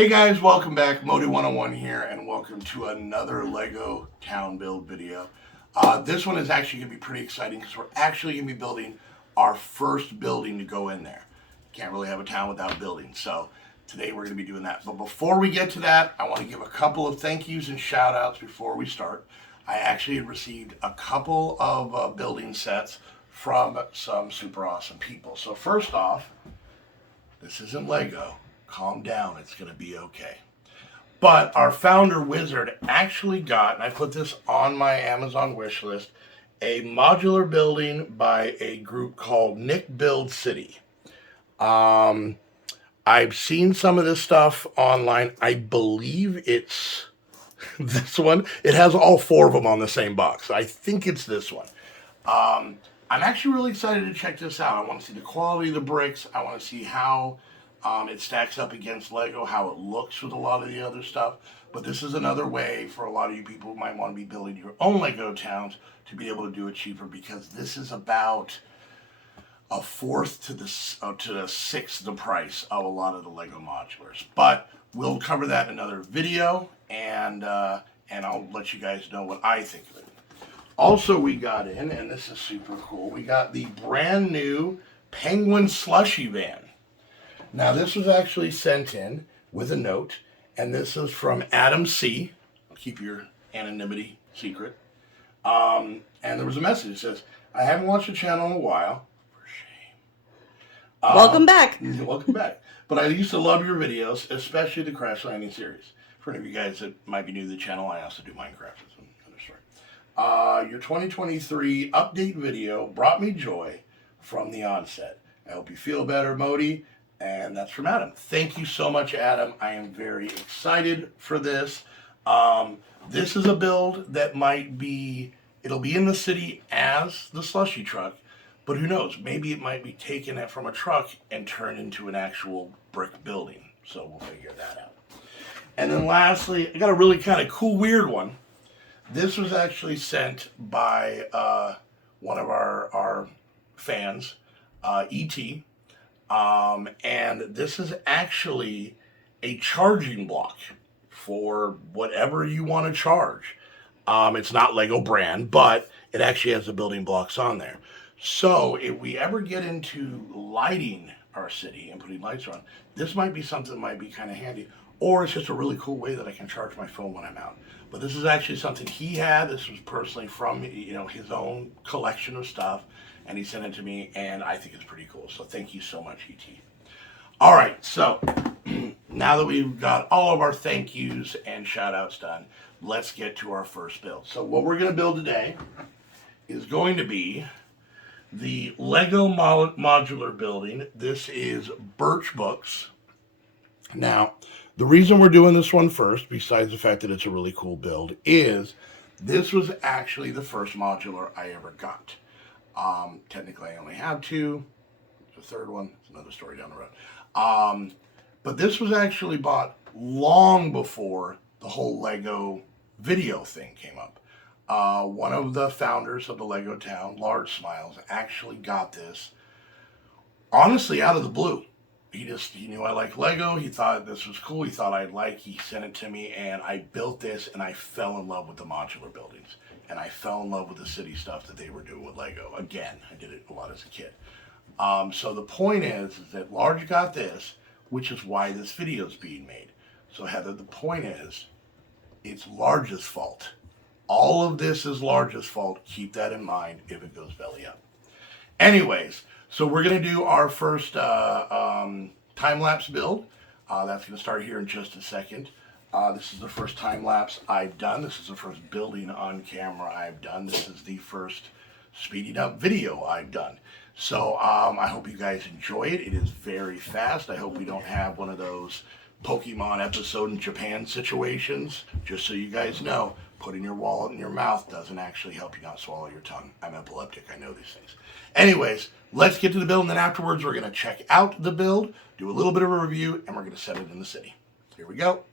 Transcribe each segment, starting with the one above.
Hey guys, welcome back. Modi 101 here, and welcome to another Lego town build video. This one is actually going to be pretty exciting because we're actually going to be building our first building to go in there. Can't really have a town without buildings, so today we're going to be doing that. But before we get to that, I want to give a couple of thank yous and shout outs before we start. I actually had received a couple of building sets from some super awesome people. So first off, this isn't Lego. Calm down, it's going to be okay. But our founder wizard actually got, and I put this on my Amazon wish list, a modular building by a group called Nick Build City. I've seen some of this stuff online. I believe it's this one. It has all four of them on the same box. I think it's this one. I'm actually really excited to check this out. I want to see the quality of the bricks. I want to see how it stacks up against Lego, how it looks with a lot of the other stuff. But this is another way for a lot of you people who might want to be building your own Lego towns to be able to do it cheaper, because this is about a fourth to the sixth the price of a lot of the Lego modulars. But we'll cover that in another video, and I'll let you guys know what I think of it. Also, we got in, and this is super cool, we got the brand new Penguin Slushy Van. Now, this was actually sent in with a note, and this is from Adam C. Keep your anonymity secret. And there was a message that says, I haven't watched the channel in a while. For shame. Welcome back. Welcome back. But I used to love your videos, especially the Crash Landing series. For any of you guys that might be new to the channel, I also do Minecraft. It's another story. Your 2023 update video brought me joy from the onset. I hope you feel better, Modi. And that's from Adam. Thank you so much, Adam. I am very excited for this. This is a build that it'll be in the city as the slushy truck, but who knows? Maybe it might be taken from a truck and turned into an actual brick building. So we'll figure that out. And then lastly, I got a really kind of cool, weird one. This was actually sent by one of our fans, E.T., and this is actually a charging block for whatever you want to charge. It's not Lego brand, but it actually has the building blocks on there. So if we ever get into lighting our city and putting lights on, this might be something that might be kind of handy. Or it's just a really cool way that I can charge my phone when I'm out. But this is actually something he had. This was personally from his own collection of stuff. And he sent it to me, and I think it's pretty cool. So thank you so much, E.T. All right, so now that we've got all of our thank yous and shout outs done, let's get to our first build. So what we're going to build today is going to be the Lego modular building. This is Birch books. Now, the reason we're doing this one first, besides the fact that it's a really cool build, is this was actually the first modular I ever got. Technically I only have two. The third one, it's another story down the road. But this was actually bought long before the whole Lego video thing came up. One of the founders of the Lego town, Large Smiles, actually got this honestly out of the blue. He knew I liked Lego. He thought this was cool. He thought he sent it to me, and I built this, and I fell in love with the modular buildings. And I fell in love with the city stuff that they were doing with Lego. Again, I did it a lot as a kid. So the point is that Large got this, which is why this video is being made. So Heather, the point is, it's Large's fault. All of this is Large's fault. Keep that in mind if it goes belly up. Anyways, so we're going to do our first time-lapse build. That's going to start here in just a second. This is the first time-lapse I've done. This is the first building on camera I've done. This is the first speeding up video I've done. So I hope you guys enjoy it. It is very fast. I hope we don't have one of those Pokemon episode in Japan situations. Just so you guys know, putting your wallet in your mouth doesn't actually help you not swallow your tongue. I'm epileptic. I know these things. Anyways, let's get to the build, and then afterwards we're going to check out the build, do a little bit of a review, and we're going to set it in the city. Here we go.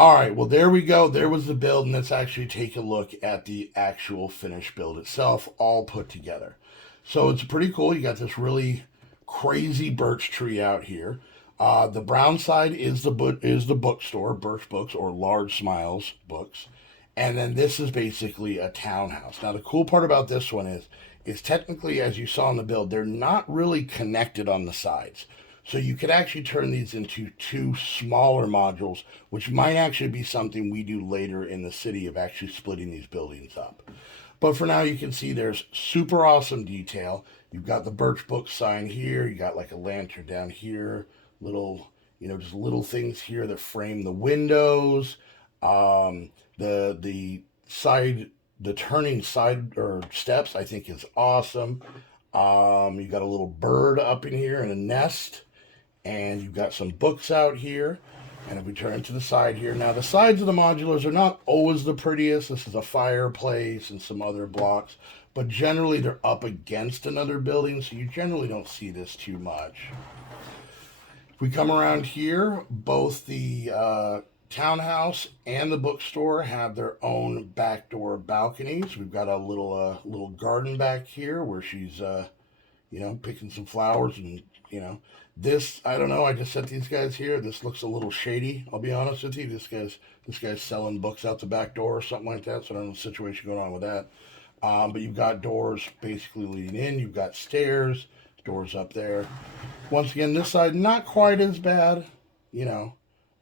All right, well, there we go. There was the build, and let's actually take a look at the actual finished build itself, all put together. So it's pretty cool. You got this really crazy birch tree out here. The brown side is the bookstore, Birch Books or Large Smiles Books, and then this is basically a townhouse. Now the cool part about this one is technically, as you saw in the build, they're not really connected on the sides. So you could actually turn these into two smaller modules, which might actually be something we do later in the city of actually splitting these buildings up. But for now, you can see there's super awesome detail. You've got the Birch Book sign here. You got like a lantern down here, little, just little things here that frame the windows. The side, the turning side or steps, I think is awesome. You got a little bird up in here in a nest. And you've got some books out here. And if we turn to the side here, now the sides of the modulars are not always the prettiest. This is a fireplace and some other blocks, but generally they're up against another building, so you generally don't see this too much. If we come around here, both the townhouse and the bookstore have their own backdoor balconies. We've got a little garden back here where she's picking some flowers and this, I don't know, I just set these guys here. This looks a little shady, I'll be honest with you. This guy's selling books out the back door or something like that, so I don't know the situation going on with that. But you've got doors basically leading in. You've got stairs, doors up there. Once again, this side, not quite as bad,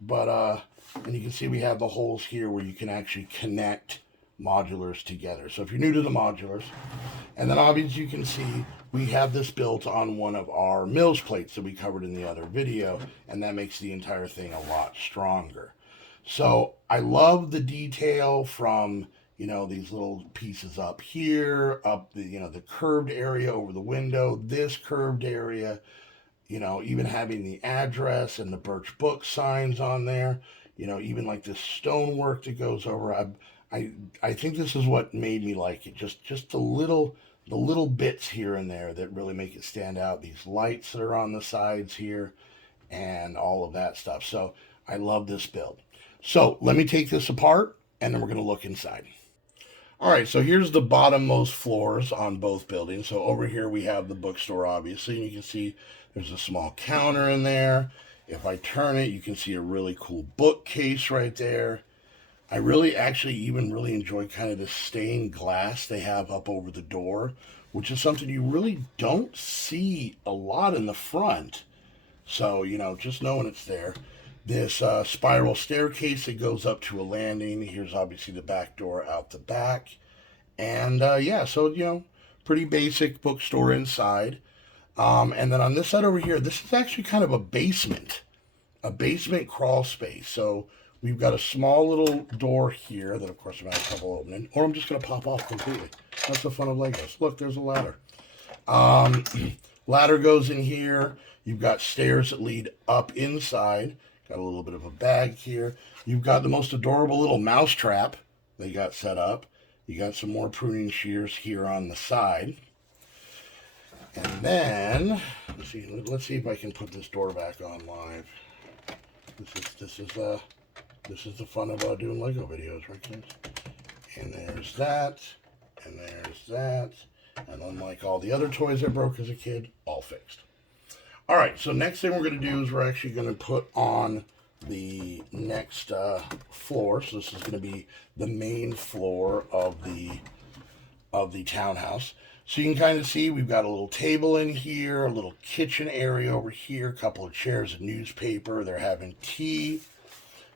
but, and you can see we have the holes here where you can actually connect modulars together. So if you're new to the modulars, and then obviously you can see we have this built on one of our Mills plates that we covered in the other video, and that makes the entire thing a lot stronger. So I love the detail from, these little pieces up here, up the curved area over the window, this curved area, even having the address and the Birch Book signs on there, even like this stonework that goes over. I think this is what made me like it. Just the little bits here and there that really make it stand out. These lights that are on the sides here and all of that stuff. So I love this build. So let me take this apart and then we're going to look inside. All right, so here's the bottommost floors on both buildings. So over here we have the bookstore, obviously, and you can see there's a small counter in there. If I turn it, you can see a really cool bookcase right there. I really really enjoy kind of the stained glass they have up over the door, which is something you really don't see a lot in the front. So, just knowing it's there. This spiral staircase that goes up to a landing. Here's obviously the back door out the back. And so, pretty basic bookstore inside. And then on this side over here, this is actually kind of a basement crawl space. So we've got a small little door here that, of course, I'm having trouble opening. Or I'm just going to pop off completely. That's the fun of Legos. Look, there's a ladder. Ladder goes in here. You've got stairs that lead up inside. Got a little bit of a bag here. You've got the most adorable little mouse trap they got set up. You got some more pruning shears here on the side. And then, let's see if I can put this door back on live. This is the fun of doing Lego videos, right, guys? And there's that, and there's that, and unlike all the other toys I broke as a kid, all fixed. All right, so next thing we're going to do is we're actually going to put on the next floor. So this is going to be the main floor of the townhouse. So you can kind of see we've got a little table in here, a little kitchen area over here, a couple of chairs, a newspaper. They're having tea.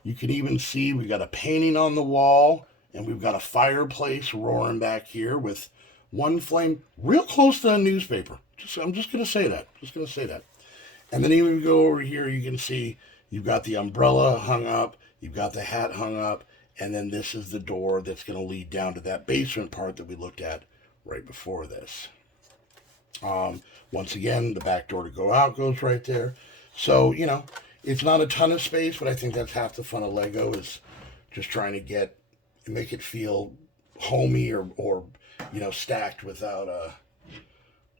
You can even see we've got a painting on the wall, and we've got a fireplace roaring back here with one flame real close to the newspaper. I'm just going to say that. And then even if you go over here, you can see you've got the umbrella hung up, you've got the hat hung up, and then this is the door that's going to lead down to that basement part that we looked at right before this. Once again, the back door to go out goes right there. So, it's not a ton of space, but I think that's half the fun of Lego is just trying to make it feel homey or stacked without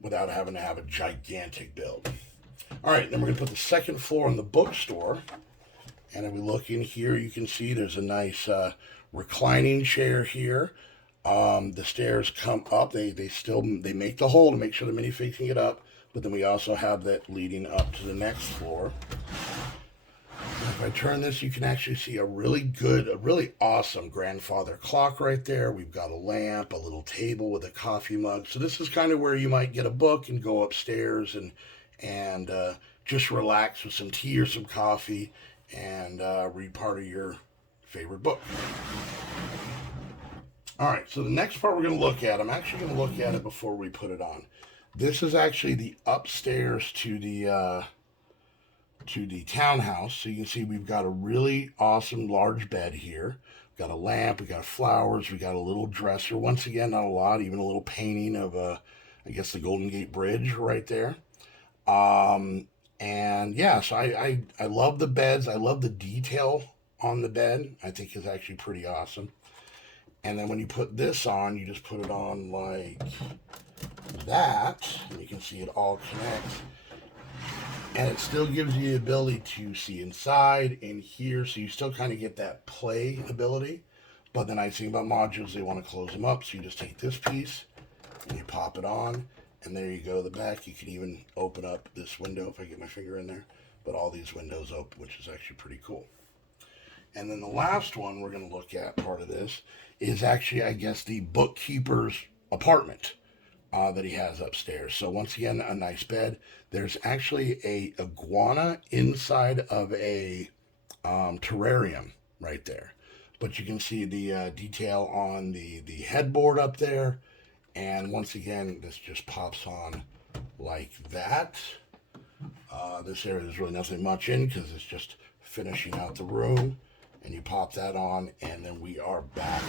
having to have a gigantic build. All right, then we're going to put the second floor in the bookstore. And if we look in here, you can see there's a nice reclining chair here. The stairs come up. They make the hole to make sure the minifig can get up. But then we also have that leading up to the next floor. And if I turn this, you can actually see a really awesome grandfather clock right there. We've got a lamp, a little table with a coffee mug. So this is kind of where you might get a book and go upstairs and just relax with some tea or some coffee and read part of your favorite book. All right, so the next part we're going to look at, I'm actually going to look at it before we put it on. This is actually the upstairs to the townhouse. So you can see we've got a really awesome large bed here. We've got a lamp, we got flowers, we got a little dresser. Once again, not a lot, even a little painting of I guess the Golden Gate Bridge right there. And yeah, so I love the beds. I love the detail on the bed. I think is actually pretty awesome. And then when you put this on, you just put it on like that, and you can see it all connects. And it still gives you the ability to see inside and here, so you still kind of get that play ability. But the nice thing about modules, they want to close them up, so you just take this piece and you pop it on, and there you go, the back. You can even open up this window if I get my finger in there, but all these windows open, which is actually pretty cool. And then the last one we're going to look at, part of this, is actually, I guess, the bookkeeper's apartment that he has upstairs. So once again, a nice bed. There's actually a iguana inside of a terrarium right there. But you can see the detail on the headboard up there. And once again, this just pops on like that. This area, there's really nothing much in because it's just finishing out the room. And you pop that on, and then we are back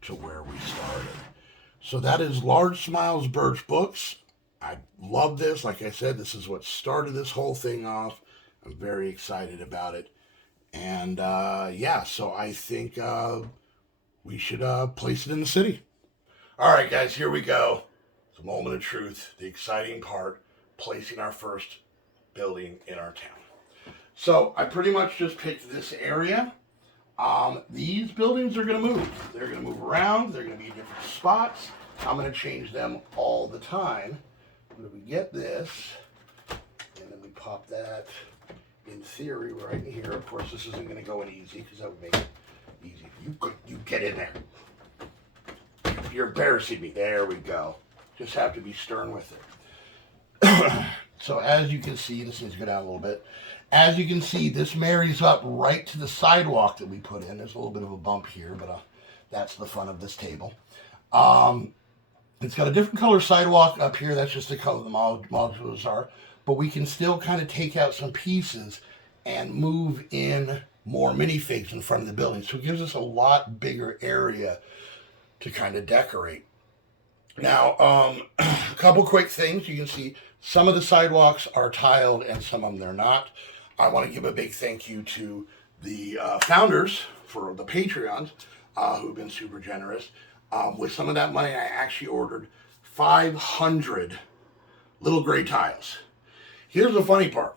to where we started. So that is Large Smiles Birch Books. I love this. Like I said, this is what started this whole thing off. I'm very excited about it. And yeah, so I think we should place it in the city. All right, guys, here we go. It's a moment of truth, the exciting part, placing our first building in our town. So I pretty much just picked this area. These buildings are going to move. They're going to move around. They're going to be in different spots. I'm going to change them all the time. But if we get this, and then we pop that, in theory, right in here. Of course, this isn't going to go in easy because that would make it easy. You get in there. You're embarrassing me. There we go. Just have to be stern with it. So as you can see, this needs to go down a little bit. As you can see, this marries up right to the sidewalk that we put in. There's a little bit of a bump here, but that's the fun of this table. It's got a different color sidewalk up here. That's just the color the modules are. But we can still kind of take out some pieces and move in more minifigs in front of the building. So it gives us a lot bigger area to kind of decorate. Now, a couple quick things. You can see some of the sidewalks are tiled and some of them they're not. I want to give a big thank you to the founders for the Patreons who've been super generous. With some of that money, I actually ordered 500 little gray tiles. Here's the funny part.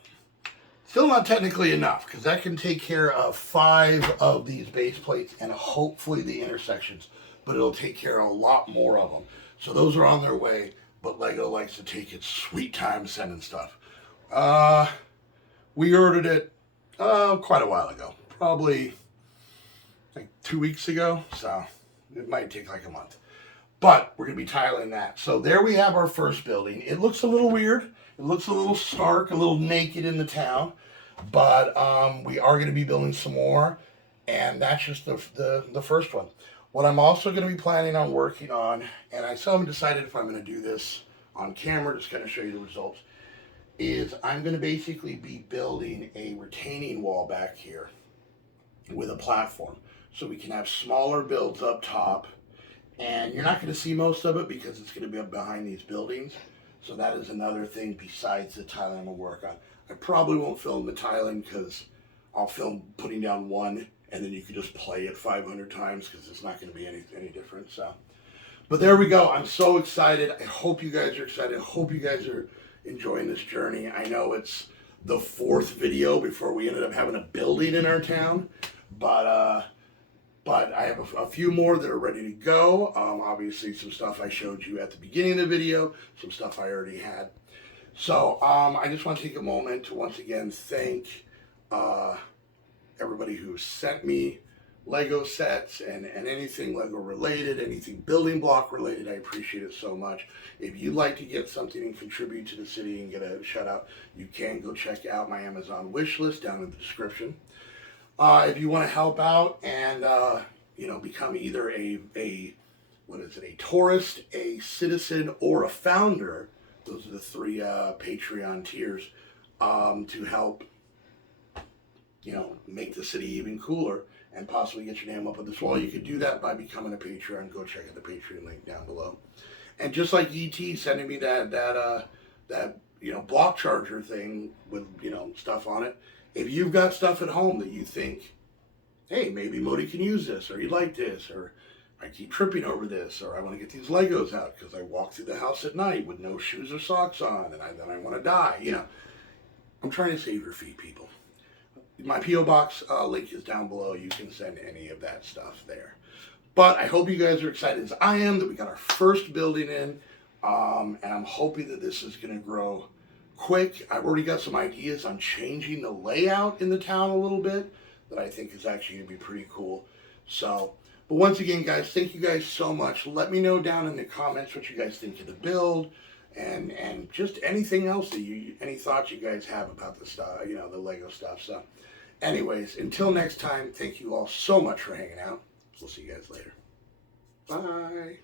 Still not technically enough because that can take care of 5 of these base plates and hopefully the intersections, but it'll take care of a lot more of them. So those are on their way, but Lego likes to take its sweet time sending stuff. We ordered it quite a while ago, probably like 2 weeks ago, so it might take like a month. But we're going to be tiling that. So there we have our first building. It looks a little weird. It looks a little stark, a little naked in the town. But we are going to be building some more. And that's just the first one. What I'm also going to be planning on working on, and I still haven't decided if I'm going to do this on camera, just going to show you the results, is I'm going to basically be building a retaining wall back here with a platform. So we can have smaller builds up top. And you're not going to see most of it because it's going to be up behind these buildings. So that is another thing besides the tiling I'm going to work on. I probably won't film the tiling because I'll film putting down one and then you can just play it 500 times because it's not going to be any different. So, but there we go. I'm so excited. I hope you guys are excited. I hope you guys are enjoying this journey. I know it's the fourth video before we ended up having a building in our town. But I have a few more that are ready to go. Obviously, some stuff I showed you at the beginning of the video, some stuff I already had. So I just want to take a moment to once again thank everybody who sent me Lego sets and anything Lego related, anything building block related. I appreciate it so much. If you'd like to get something and contribute to the city and get a shout out, you can go check out my Amazon wish list down in the description. If you want to help out and become either a tourist, a citizen, or a founder, those are the three Patreon tiers to help make the city even cooler and possibly get your name up on this wall. You can do that by becoming a Patreon. Go check out the Patreon link down below. And just like ET sending me that block charger thing with stuff on it, if you've got stuff at home that you think, hey, maybe Modi can use this, or you like this, or I keep tripping over this, or I want to get these Legos out because I walk through the house at night with no shoes or socks on, and then I want to die. I'm trying to save your feet, people. My P.O. box link is down below. You can send any of that stuff there. But I hope you guys are excited as I am that we got our first building in, and I'm hoping that this is going to grow quick. I've already got some ideas on changing the layout in the town a little bit that I think is actually going to be pretty cool. So, but once again, guys, thank you guys so much. Let me know down in the comments what you guys think of the build, and just anything else any thoughts you guys have about the stuff, the Lego stuff. So, anyways, until next time, thank you all so much for hanging out. We'll see you guys later. Bye.